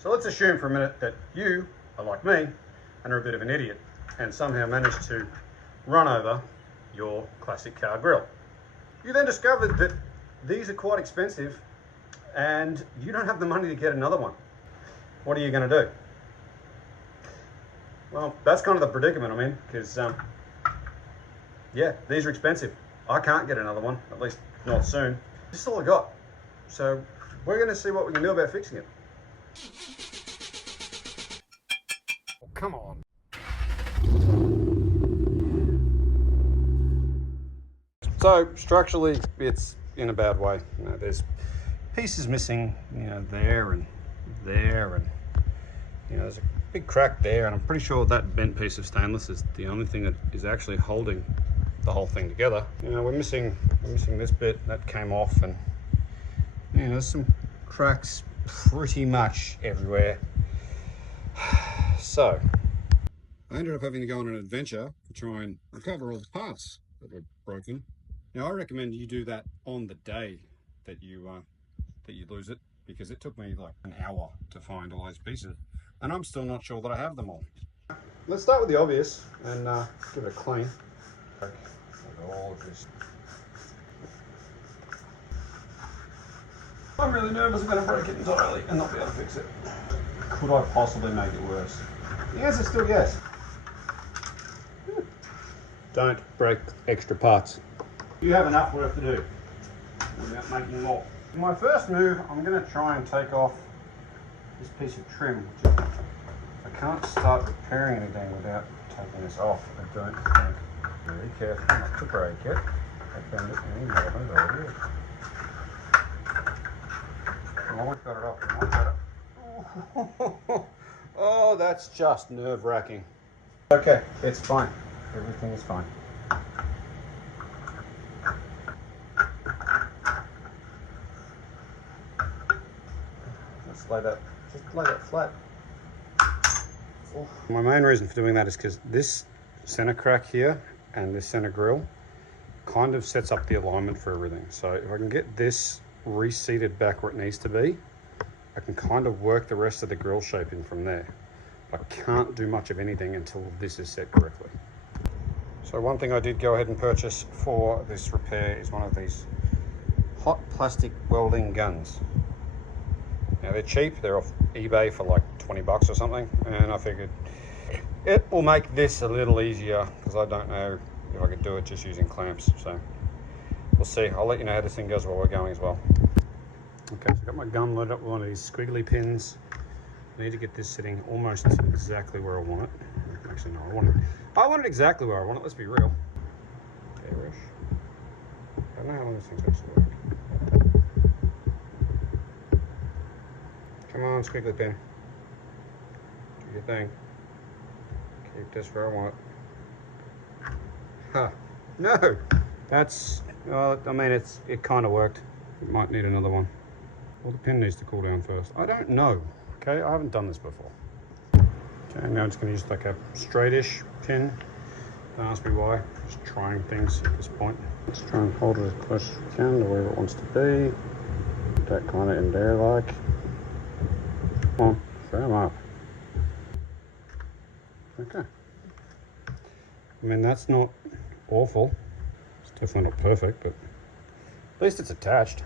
So let's assume for a minute that you are like me and are a bit of an idiot and somehow managed to run over your classic car grill. You then discovered that these are quite expensive and you don't have the money to get another one. What are you going to do? Well, that's kind of the predicament I'm in, because yeah, these are expensive. I can't get another one, at least not soon. This is all I got. So we're going to see what we can do about fixing it. Oh, come on. So structurally, it's in a bad way. You know, there's pieces missing, you know, there and there, and you know, there's a big crack there, and I'm pretty sure that bent piece of stainless is the only thing that is actually holding the whole thing together. You know, we're missing this bit that came off, and you know, there's some cracks pretty much everywhere. So I ended up having to go on an adventure to try and recover all the parts that were broken. Now I recommend you do that on the day that you lose it, because it took me like an hour to find all those pieces, and I'm still not sure that I have them all. Let's start with the obvious and give it a clean. All of this. I'm really nervous I'm going to break it entirely and not be able to fix it. Could I possibly make it worse? The answer is still yes. Don't break extra parts. You have enough work to do without making more. In my first move, I'm going to try and take off this piece of trim. I can't start repairing anything without taking this off. I don't think. Very careful not to break it. I bend it any more than it already is. Well, we've got it off. We might get it. Oh, that's just nerve-wracking. Okay, it's fine. Everything is fine. Just lay that flat. Oh. My main reason for doing that is because this center crack here and this center grill kind of sets up the alignment for everything. So if I can get this reseated back where it needs to be, I can kind of work the rest of the grill shape in from there. I can't do much of anything until this is set correctly. So one thing I did go ahead and purchase for this repair is one of these hot plastic welding guns. Now they're cheap, they're off eBay for like 20 bucks or something, and I figured it will make this a little easier because I don't know if I could do it just using clamps. So we'll see. I'll let you know how this thing goes while we're going as well. Okay, so I've got my gun loaded up with one of these squiggly pins. I need to get this sitting almost exactly where I want it. Actually, no, I want it exactly where I want it. Let's be real. There-ish. I don't know how long this thing's actually work. Come on, squiggly pin. Do your thing. Keep this where I want it. Huh. No! That's, I mean, it kind of worked. It might need another one. Well, the pin needs to cool down first. I don't know. Okay, I haven't done this before. Okay, now I'm just going to use like a straightish pin. Don't ask me why. Just trying things at this point. Let's try and hold it as close as we can to where it wants to be. Put that kind of in there like. Come on, firm up. Okay. I mean, that's not awful. It's definitely not perfect, but at least it's attached.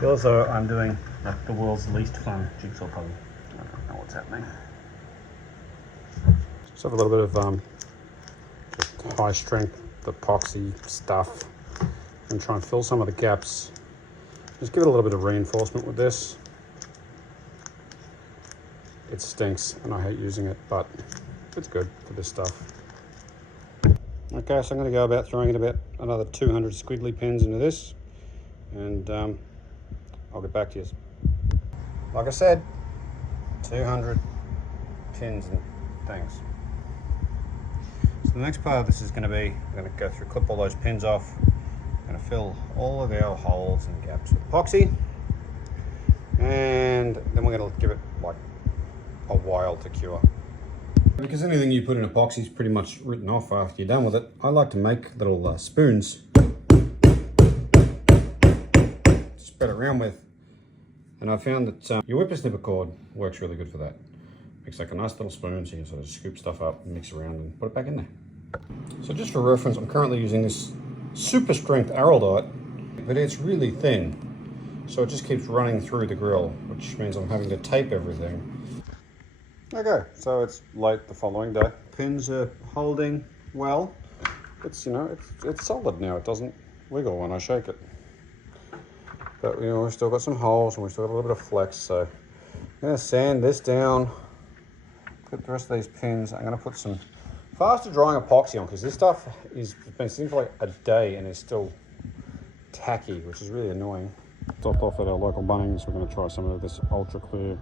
Feels though I'm doing like the world's least fun jigsaw puzzle. I don't know what's happening. Just have a little bit of just high strength epoxy stuff and try and fill some of the gaps. Just give it a little bit of reinforcement with this. It stinks and I hate using it, but it's good for this stuff. Okay, so I'm going to go about throwing in about another 200 squiggly pins into this, and I'll get back to you. Like I said, 200 pins and things. So the next part of this is going to be, we're going to go through, clip all those pins off. We're going to fill all of our holes and gaps with epoxy, and then we're going to give it like a while to cure. Because anything you put in epoxy is pretty much written off after you're done with it, I like to make little spoons to spread it around with. And I found that your whippersnipper cord works really good for that. Makes like a nice little spoon so you can sort of scoop stuff up, mix around and put it back in there. So just for reference, I'm currently using this super strength araldite, but it's really thin. So it just keeps running through the grill, which means I'm having to tape everything. Okay, so it's late the following day. Pins are holding well. It's, you know, it's solid now. It doesn't wiggle when I shake it. But, you know, we've still got some holes and we've still got a little bit of flex. So I'm going to sand this down, put the rest of these pins. I'm going to put some faster drying epoxy on because this stuff has been sitting for like a day and is still tacky, which is really annoying. Stopped off at our local Bunnings. We're going to try some of this ultra clear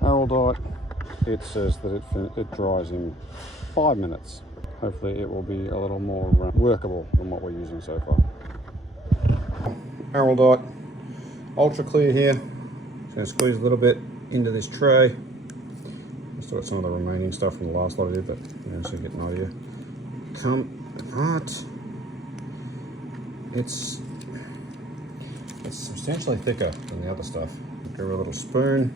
araldite. It says that it dries in 5 minutes. Hopefully it will be a little more workable than what we're using so far. Araldite, ultra clear here. Just going to squeeze a little bit into this tray. I still got some of the remaining stuff from the last lot I did, but you know, so you get an idea. Come apart. It's substantially thicker than the other stuff. Give her a little spoon.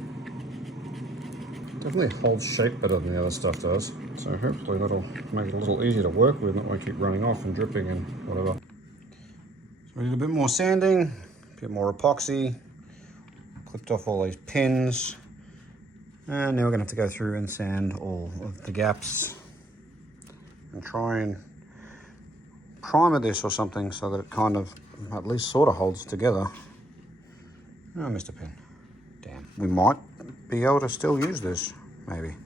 Definitely holds shape better than the other stuff does. So hopefully that'll make it a little easier to work with, not won't keep running off and dripping and whatever. So we did a bit more sanding, a bit more epoxy, clipped off all these pins. And now we're gonna have to go through and sand all of the gaps and try and primer this or something so that it kind of at least sort of holds together. Oh, I missed a pin. Damn. We might be able to still use this, maybe.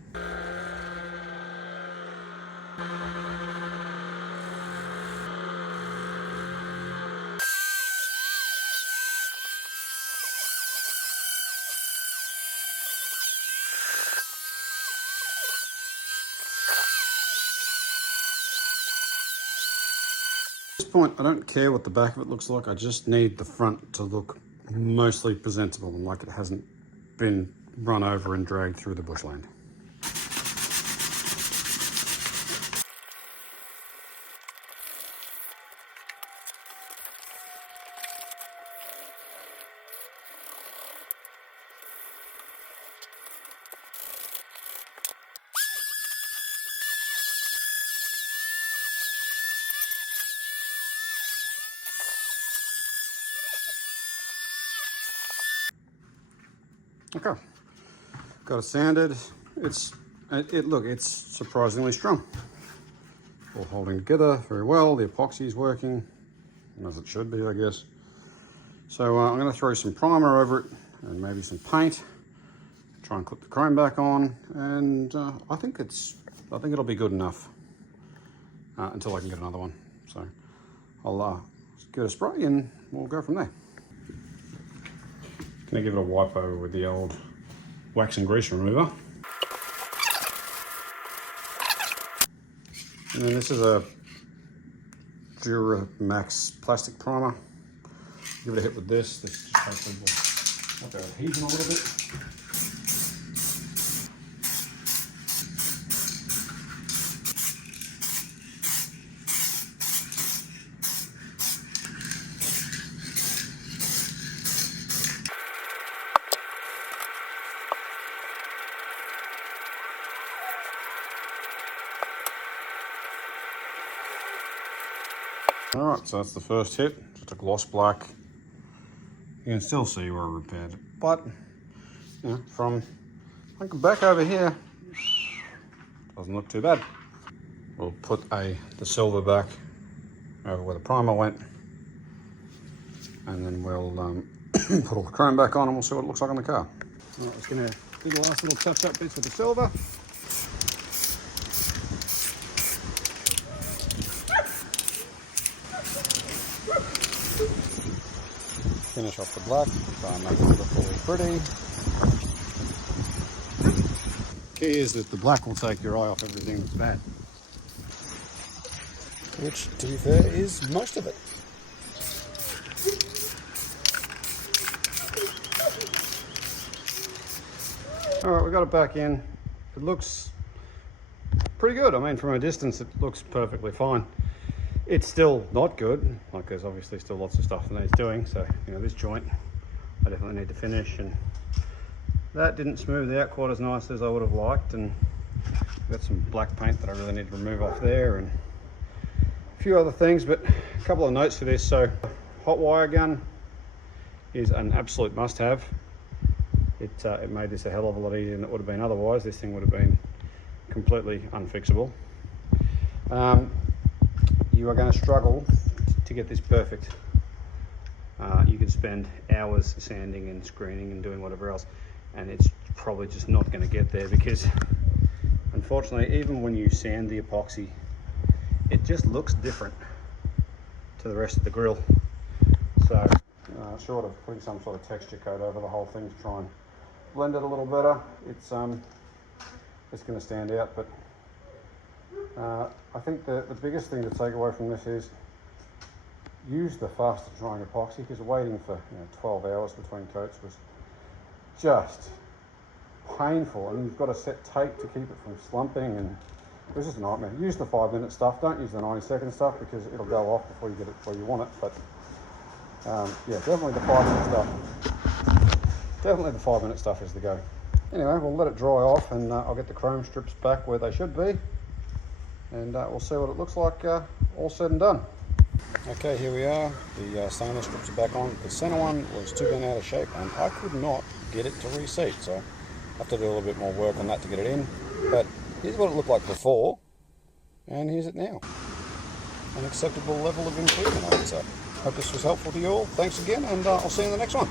At this point, I don't care what the back of it looks like. I just need the front to look mostly presentable and like it hasn't been run over and dragged through the bushland. Okay, got it sanded. Look, it's surprisingly strong. All holding together very well. The epoxy is working, as it should be, I guess. So I'm going to throw some primer over it and maybe some paint. Try and clip the chrome back on, and I think it'll be good enough until I can get another one. So I'll give it a spray and we'll go from there. Gonna give it a wipe over with the old wax and grease remover. And then this is a Duramax plastic primer. Give it a hit with this. This just hopefully will help our adhesion a little bit. All right, so that's the first hit, just a gloss black. You can still see where I repaired it, but you know, from like back over here, doesn't look too bad. We'll put the silver back over where the primer went, and then we'll put all the chrome back on and we'll see what it looks like on the car. All right, just gonna do the last little touch-up bits with the silver. Finish off the black, try and make it look really pretty. Key is that the black will take your eye off everything that's bad. Which, to be fair, is most of it. Alright, we got it back in. It looks pretty good. I mean, from a distance, it looks perfectly fine. It's still not good, like there's obviously still lots of stuff that needs doing. So, you know, this joint I definitely need to finish, and that didn't smooth out quite as nice as I would have liked, and got some black paint that I really need to remove off there, and a few other things. But a couple of notes for this. So hot wire gun is an absolute must-have. It made this a hell of a lot easier than it would have been otherwise. This thing would have been completely unfixable. You are going to struggle to get this perfect. You could spend hours sanding and screening and doing whatever else, and it's probably just not going to get there, because unfortunately, even when you sand the epoxy, it just looks different to the rest of the grill. So short of putting some sort of texture coat over the whole thing to try and blend it a little better, it's going to stand out. But I think the biggest thing to take away from this is use the faster drying epoxy, because waiting for 12 hours between coats was just painful, and you've got to set tape to keep it from slumping, and it was just a nightmare. Use the 5-minute stuff, don't use the 90-second stuff, because it'll go off before you get it where you want it. But yeah, definitely the 5-minute stuff. Definitely the 5-minute stuff is the go. Anyway, we'll let it dry off, and I'll get the chrome strips back where they should be, and we'll see what it looks like all said and done. Okay, here we are. The stainless strips are back on. The center one was too bent out of shape, and I could not get it to reseat, so I have to do a little bit more work on that to get it in. But here's what it looked like before, and here's it now. An acceptable level of improvement, I would say. Hope this was helpful to you all. Thanks again, and I'll see you in the next one.